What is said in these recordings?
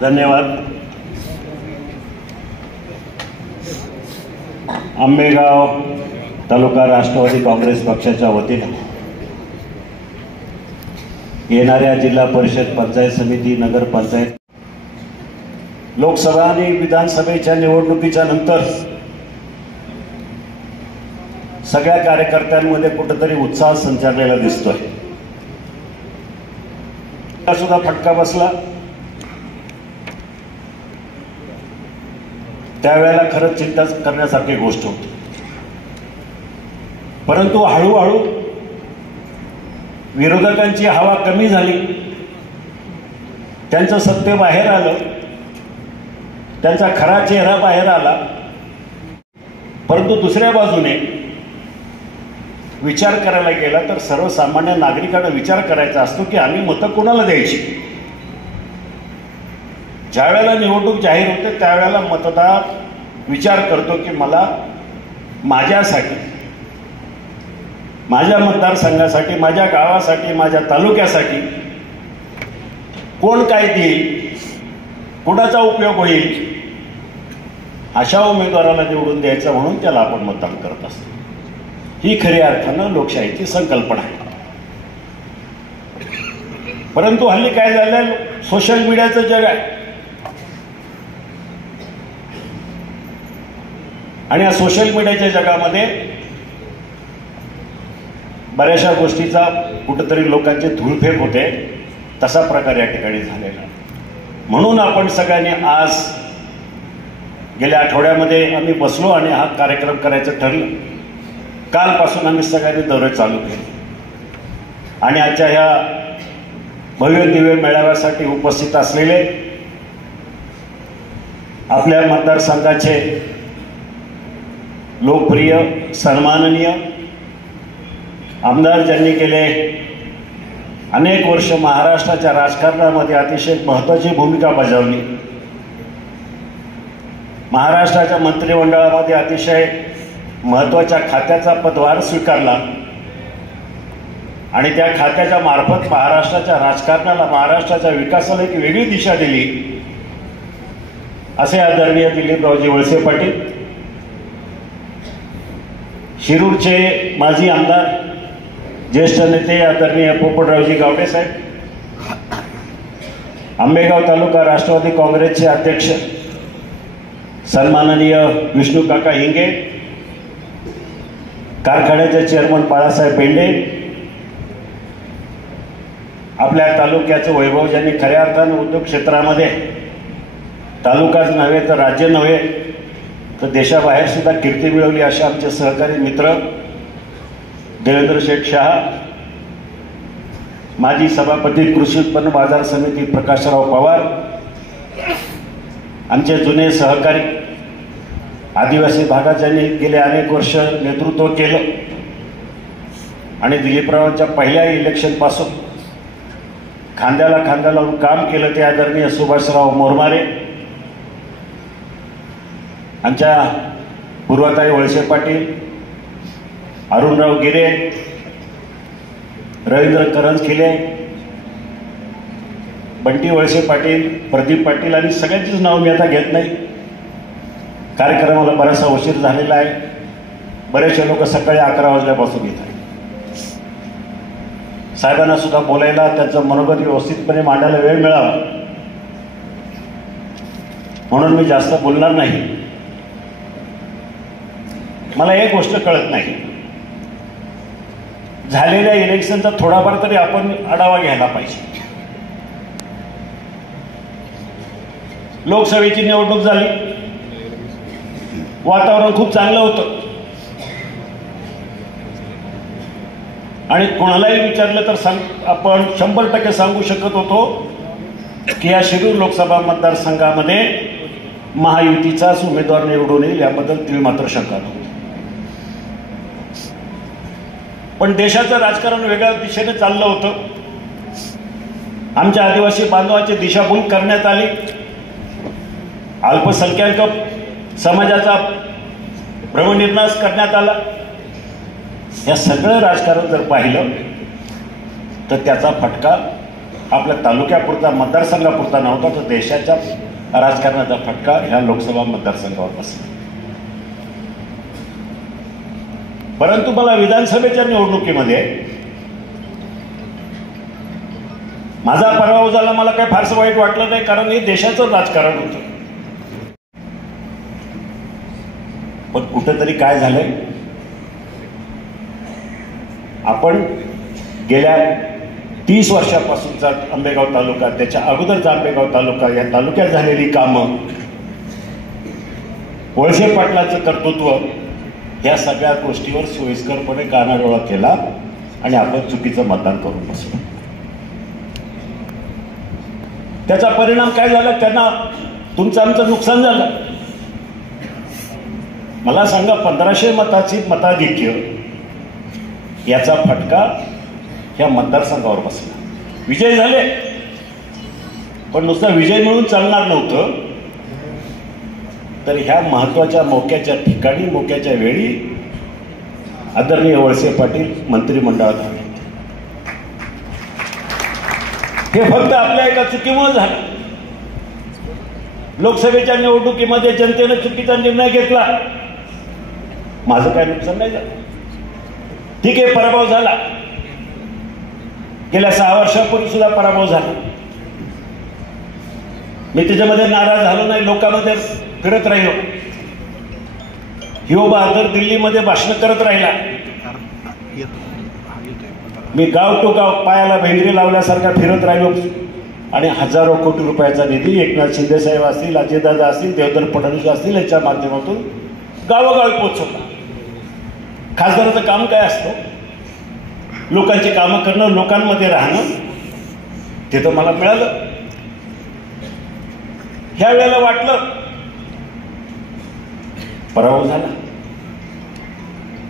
धन्यवाद. आंबेगाव तालुका राष्ट्रवादी काँग्रेस पक्षाच्या वतीने येणाऱ्या जिल्हा परिषद, पंचायत समिती, नगरपंचायत, लोकसभा आणि विधानसभेच्या निवडणुकीच्या नंतर सगळ्या कार्यकर्त्यांमध्ये कुठेतरी उत्साह संचारलेला दिसतोय. सुद्धा फटका बसला. त्यावेळेला खरंच चिंता करण्यासारखी गोष्ट होती. परंतु हळूहळू विरोधकांची हवा कमी झाली, त्यांचं सत्य बाहेर आलं, त्यांचा खरा चेहरा बाहेर आला. परंतु दुसऱ्या बाजूने विचार करायला गेला तर सर्वसामान्य नागरिकांना विचार करायचा असतो की आम्ही मतं कोणाला द्यायची. ज्या वेळेला निवडणूक जाहीर होते त्यावेळेला मतदार विचार करतो की मला माझ्यासाठी, माझ्या मतदारसंघासाठी, माझ्या गावासाठी, माझ्या तालुक्यासाठी कोण काय देईल, कोणाचा उपयोग होईल, अशा उमेदवाराला निवडून द्यायचं म्हणून त्याला आपण मतदान करत असतो. ही खऱ्या अर्थानं लोकशाहीची संकल्पना आहे. परंतु हल्ली काय झालं, सोशल मीडियाचं जग आहे आणि या सोशल मीडियाच्या जगामध्ये बऱ्याचशा गोष्टीचा कुठेतरी लोकांची धूळफेक होते. तसा प्रकार या ठिकाणी झालेला. म्हणून आपण सगळ्यांनी आज गेल्या आठवड्यामध्ये आम्ही बसलो आणि हा कार्यक्रम करायचं ठरलं. कालपासून आम्ही सगळ्यांनी दौरे चालू केले आणि आजच्या ह्या भव्य दिव्य मेळाव्यासाठी उपस्थित असलेले आपल्या मतदारसंघाचे लोकप्रिय, सन्माननीय आमदार, ज्यांनी गेले अनेक वर्ष महाराष्ट्राच्या राजकारणामध्ये अतिशय महत्त्वाची भूमिका बजावली, महाराष्ट्राच्या मंत्रिमंडळामध्ये अतिशय महत्त्वाच्या खात्याचा पदभार स्वीकारला आणि त्या खात्याच्या मार्फत महाराष्ट्राच्या राजकारणाला, महाराष्ट्राच्या विकासाला एक वेगळी दिशा दिली, असे आदरणीय दिलीपरावजी वळसे पाटील, शिरूरचे माजी आमदार, ज्येष्ठ नेते आदरणीय पोपटरावजी गावडे साहेब, आंबेगाव तालुका राष्ट्रवादी काँग्रेसचे अध्यक्ष सन्माननीय विष्णू काका हिंगे, कारखान्याचे चेअरमन बाळासाहेब बेंडे, आपल्या तालुक्याचं वैभव ज्यांनी खऱ्या अर्थानं उद्योग क्षेत्रामध्ये तालुकाच नव्हे तर राज्य नव्हे तर देशाबाहेर सुद्धा कीर्ती मिळवली, असे आमचे सहकारी मित्र देवेंद्र शेठ शहा, माजी सभापती कृषी उत्पन्न बाजार समिती प्रकाशराव पवार, आमचे जुने सहकारी आदिवासी भागात ज्यांनी गेले अनेक वर्ष नेतृत्व केलं आणि दिलीपरावांच्या पहिल्या इलेक्शनपासून खांद्याला खांदा लावून काम केलं ते आदरणीय सुभाषराव मोरमारे, आमच्या पूर्वाताई वळसे पाटील, अरुणराव गिरे, रवींद्र करंजखिले, बंटी वळसे पाटील, प्रदीप पाटील आणि सगळ्यांचीच नाव मी आता घेत नाही. कार्यक्रमाला बराचसा उशीर झालेला आहे. बरेचसे लोक सकाळी 11 वाजल्यापासून येत आहेत. साहेबांना सुद्धा बोलायला, त्यांचं मनोगत व्यवस्थितपणे मांडायला वेळ मिळावा म्हणून मी जास्त बोलणार नाही. मला एक गोष्ट कळत नाही, झालेल्या इलेक्शनचा थोडाफार तरी आपण आढावा घ्यायला पाहिजे. लोकसभेची निवडणूक झाली, वातावरण खूप चांगलं होतं आणि कोणालाही विचारलं तर आपण 100% सांगू शकत होतो की या शिरूर लोकसभा मतदारसंघामध्ये महायुतीचाच उमेदवार निवडून येईल, याबद्दल तीळ मात्र शंका नव्हती. पण देशाचं राजकारण वेगळ्या दिशेने चाललं होतं. आमच्या आदिवासी बांधवांची दिशाभूल करण्यात आली, अल्पसंख्याक समाजाचा भ्रमनिर्नाश करण्यात आला. या सगळं राजकारण जर पाहिलं तर त्याचा फटका आपल्या तालुक्यापुरता मतदारसंघापुरता नव्हता, तर देशाच्या राजकारणाचा फटका ह्या लोकसभा मतदारसंघावर बसला. परंतु मला विधानसभेच्या निवडणुकीमध्ये माझा पराभव झाला. मला काही फारसं वाईट वाटलं नाही, कारण हे देशाचं राजकारण होतं. पण कुठंतरी काय झालंय, आपण गेल्या 30 वर्षापासूनचा आंबेगाव तालुका, त्याच्या अगोदरचा आंबेगाव तालुका, या तालुक्यात झालेली कामं, वळसे पाटलाचं कर्तृत्व, या सगळ्या गोष्टीवर सोयीस्करपणे कानाडोळा केला आणि आपण चुकीचं मतदान करून बसलो. त्याचा परिणाम काय झाला, त्यांना तुमचं आमचं नुकसान झालं. मला सांगा, 1500 मताची मताधिक्य याचा फटका ह्या मतदारसंघावर बसला. विजय झाले, पण नुसता विजय मिळून चालणार नव्हतं, तर ह्या महत्वाच्या मोक्याच्या ठिकाणी, मोक्याच्या वेळी आदरणीय वळसे पाटील मंत्रिमंडळात आले. हे फक्त आपल्या एका चुकीमुळे झालं. लोकसभेच्या निवडणुकीमध्ये जनतेने चुकीचा निर्णय घेतला, माझं काय नुकसान नाही झालं. ठीक आहे, पराभव झाला. गेल्या 6 वर्षापूर्वी सुद्धा पराभव झाला. मी त्याच्यामध्ये नाराज झालो नाही, लोकांमध्ये फिरत राहिलो. हिओ बहादर दिल्लीमध्ये भाषण करत राहिला. मी गाव टू गाव पायाला भेंगरी लावल्यासारखा फिरत राहिलो आणि हजारो कोटी रुपयाचा निधी एकनाथ शिंदे साहेब असतील, अजितदादा असतील, देवेंद्र फडणवीस असतील, याच्या माध्यमातून गावोगावी पोहोचवला. खासदाराचं काम काय असतं? लोकांची कामं करणं, लोकांमध्ये राहणं. ते तर मला मिळालं. ह्या वेळेला वाटलं पराभव झाला,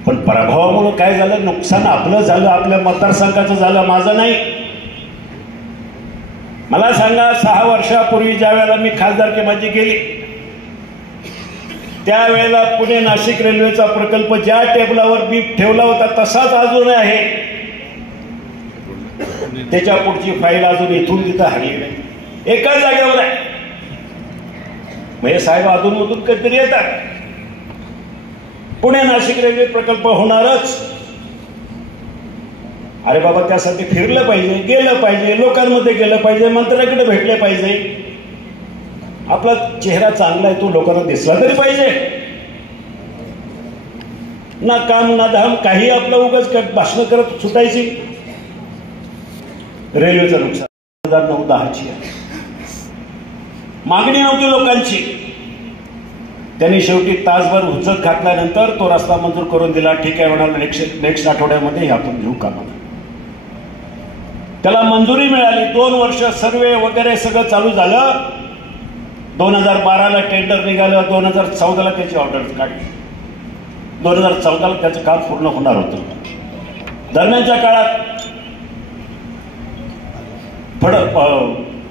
पण पराभवामुळे काय झालं, नुकसान आपलं झालं, आपल्या मतदारसंघाचं झालं, माझं नाही. मला सांगा, 6 वर्षापूर्वी ज्या वेळेला मी खासदारकी माझी गेली, त्यावेळेला पुणे नाशिक रेल्वेचा प्रकल्प ज्या टेबलावर मी ठेवला होता तसाच अजून आहे. त्याच्या पुढची फाईल अजून इथून तिथं हरली नाही, एकाच जागेवर आहे. म्हणजे साहेब अधूनमधून कधीतरी येतात. पुणे नाशिक रेल्वे प्रकल्प होणारच. अरे बाबा, त्यासाठी फिरलं पाहिजे, गेलं पाहिजे, लोकांमध्ये गेलं पाहिजे, मंत्र्याकडे भेटले पाहिजे. आपला चेहरा चांगला आहे, तो लोकांना दिसला तरी पाहिजे. ना काम ना धाम, काही आपलं उगाच भाषण करत सुटायची. रेल्वेचं नुकसान 2009-10ची मागणी नव्हती लोकांची. त्यांनी शेवटी तासभर हुज्जत घातल्यानंतर तो रस्ता मंजूर करून दिला. ठीक आहे म्हणाल, नेक्स्ट आठवड्यामध्ये हे आपण घेऊ कामाला. त्याला मंजुरी मिळाली. 2 वर्ष सर्वे वगैरे सगळं चालू झालं. 2012ला टेंडर निघालं, 2014ला त्याची ऑर्डर काढली, 2014ला त्याचं काम पूर्ण होणार होतं. दरम्यानच्या काळात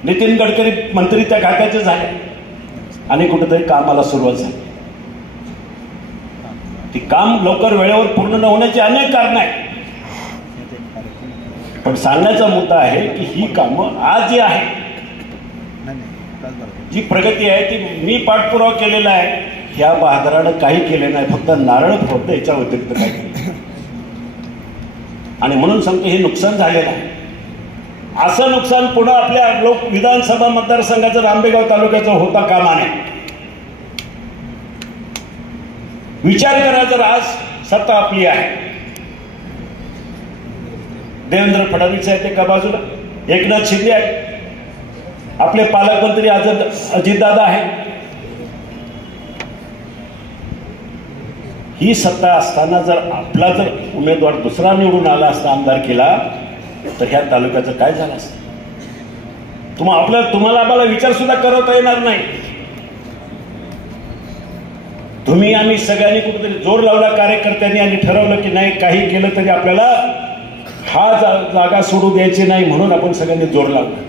नितीन गडकरी मंत्री त्या खात्याचे झाले आणि कुठेतरी कामाला सुरुवात झाली. ती काम लवकर वेळेवर पूर्ण न होण्याची अनेक कारण आहेत. पण सांगण्याचा मुद्दा आहे की ही कामं आज जी आहे, जी प्रगती आहे, ती मी पाठपुरावा केलेला आहे. ह्या बहादरानं काही केले नाही, फक्त नारळ फोडलं, याच्या व्यतिरिक्त काही केलं. आणि म्हणून सांगतो, हे नुकसान झालेलं आहे. असं नुकसान पुन्हा आपल्या विधानसभा मतदारसंघाचं, आंबेगाव तालुक्याचं होता कामा नये. विचार करा, जर आज सत्ता आपली आहे, देवेंद्र फडणवीस आहेत एका बाजूला, एकनाथ शिंदे आहेत, आपले पालकमंत्री अजितदादा आहेत. ही सत्ता असताना जर आपला जर उमेदवार दुसरा निवडून आला असता आमदारकीला, तर ह्या तालुक्याचं काय झालं असतं? तुम्हाला आम्हाला विचार सुद्धा करता येणार नाही. तुम्ही आम्ही सगळ्यांनी कुठेतरी जोर लावला कार्यकर्त्यांनी आणि ठरवलं की नाही, काही केलं तरी आपल्याला हा जागा सोडू द्यायची नाही, म्हणून आपण सगळ्यांनी जोर लावला.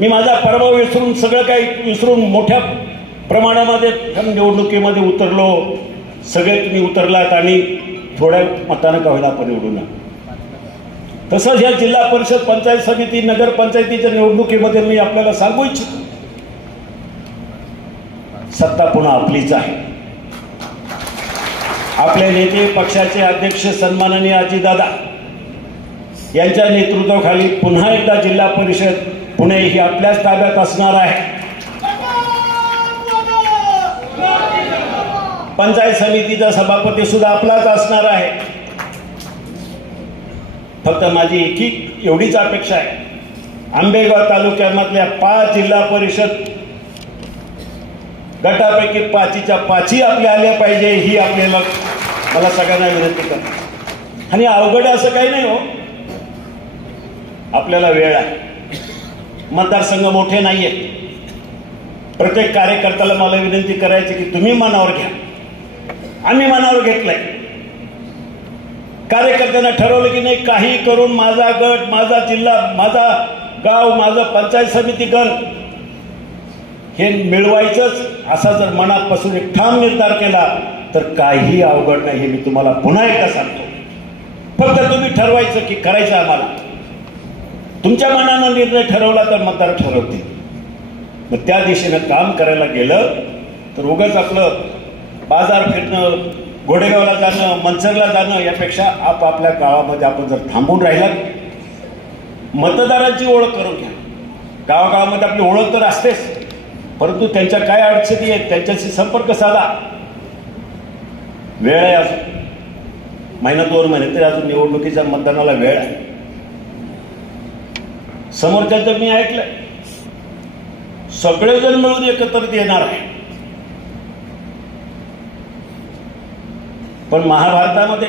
मी माझा पराभव विसरून, सगळं काही विसरून मोठ्या प्रमाणामध्ये निवडणुकीमध्ये उतरलो. सगळे तुम्ही उतरलात आणि थोड्या मतानं का होईना आपण निवडून. तसंच या जिल्हा परिषद, पंचायत समिती, नगरपंचायतीच्या निवडणुकीमध्ये मी आपल्याला सांगू इच्छितो, सत्ता पुन्हा आपलीच आहे. आपले नेते, पक्षाचे अध्यक्ष सन्माननीय अजितदादा यांच्या नेतृत्वाखाली पुन्हा एकदा जिल्हा परिषद पुणे ही आपल्याच ताब्यात असणार आहे. पंचायत समितीचा सभापती सुद्धा आपलाच असणार आहे. फक्त माझी एवढीच अपेक्षा आहे, आंबेगाव तालुक्यामधल्या 5 जिल्हा परिषद गटापैकी 5च्या 5 आपल्या आल्या पाहिजे, ही आपल्याला मला सगळ्यांना विनंती करतो. आणि अवघड असं काही नाही हो, आपल्याला वेळ आहे. मतदारसंघ मोठे नाहीये. प्रत्येक कार्यकर्त्याला मला विनंती करायची की तुम्ही मनावर घ्या. आम्ही मनावर घेतलंय. कार्यकर्त्यांना ठरवलं की नाही, काही करून माझा गट, माझा जिल्हा, माझा गाव, माझं पंचायत समिती गण हे मिळवायचंच, असा जर मनापासून एक ठाम निर्धार केला तर काही अवघड नाही. हे मी तुम्हाला पुन्हा एकदा सांगतो. फक्त तुम्ही ठरवायचं की करायचं आम्हाला. तुमच्या मनानं निर्णय ठरवला तर मतदार ठरवतील. मग त्या दिशेनं काम करायला गेलं तर उगाच आपलं बाजार फिरणं, घोडेगावला जाणं, मनसरला जाणं यापेक्षा आपापल्या गावामध्ये आपण जर थांबून राहिलात, मतदारांची ओळख करून घ्या. गावागावामध्ये आपली ओळख तर असतेच, परंतु त्यांच्या काय अडचणी आहेत त्यांच्याशी संपर्क साधा. वेळ आहे अजून, महिना 2 महिने तरी अजून निवडणुकीच्या मतदानाला वेळ आहे. समोरच्याचं मी ऐकलंय, सगळेजण मिळून एकत्रित येणार आहे. पण महाभारतामध्ये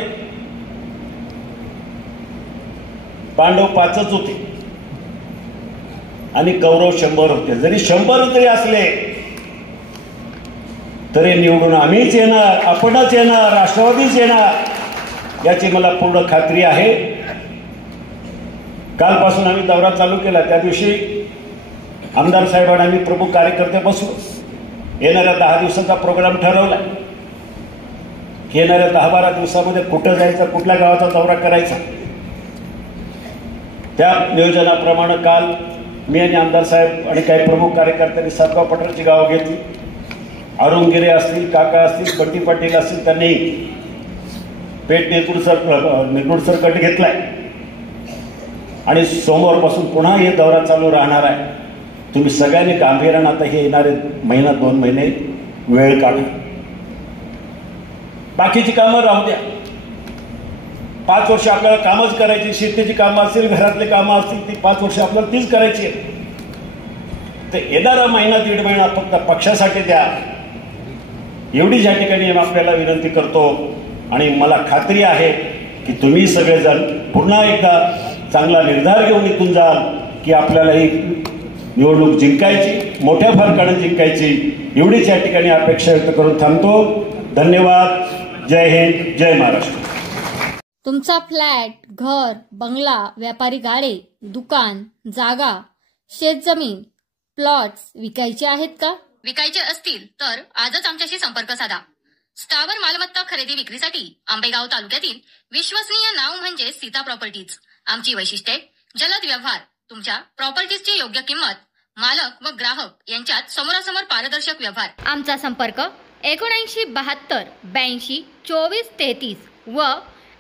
पांडव 5च होते आणि कौरव 100 होते. जरी 100 जरी असले तरी निवडून आम्हीच येणार, आपणच येणार, राष्ट्रवादीच येणार याची मला पूर्ण खात्री आहे. कालपासून आम्ही दौरा चालू केला. त्या दिवशी आमदार साहेबांना आम्ही प्रमुख कार्यकर्ते बसलो. येणाऱ्या 10 दिवसाचा प्रोग्राम ठरवला. येणाऱ्या 10-12 दिवसामध्ये कुठं जायचं, कुठल्या गावाचा दौरा करायचा, त्या नियोजनाप्रमाणे काल मी आणि आमदार साहेब आणि काही प्रमुख कार्यकर्त्यांनी सातगाव पठारची गावं घेतली. अरुणगिरे असतील, काका असतील, बट्टी पाटील असतील, त्यांनी पेठ नेतृत्व कट घेतलाय आणि सोमवारपासून पुन्हा हे दौरा चालू राहणार आहे. तुम्ही सगळ्यांनी गांभीर्यानं आता हे येणारे महिना 2 महिने वेळ काढा. बाकीची कामं राहू द्या. 5 वर्ष आपल्याला कामच करायची. शेतीची कामं असतील, घरातले कामं असतील, ती 5 वर्ष आपल्याला तीच करायची आहे. तर येणारा महिना 1.5 महिना फक्त पक्षासाठी द्या, एवढी या ठिकाणी आपल्याला विनंती करतो. आणि मला खात्री आहे की तुम्ही सगळेजण पुन्हा एकदा चांगला निर्धार घेऊन इथून जाल की आपल्याला ही निवडणूक जिंकायची, मोठ्या फरकाने जिंकायची, एवढीच या ठिकाणी अपेक्षा व्यक्त करून थांबतो. धन्यवाद. जय हिंद, जय महाराष्ट्र. तुमचा फ्लॅट, घर, बंगला, व्यापारी गाडे, दुकान, जागा, शेतजमीन, प्लॉट्स विकायचे आहेत का? विकायचे असतील तर आजच आमच्याशी संपर्क साधा. स्थावर मालमत्ता खरेदी विक्रीसाठी आंबेगाव तालुक्यातील विश्वसनीय नाव म्हणजे सीता प्रॉपर्टीज. आमची वैशिष्ट्ये: जलद व्यवहार, तुमच्या प्रॉपर्टीजची योग्य किंमत, मालक व ग्राहक यांच्यात समोरासमोर पारदर्शक व्यवहार. आमचा संपर्क 7972 82 24 33 व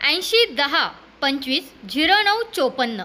80 10 25 09 54.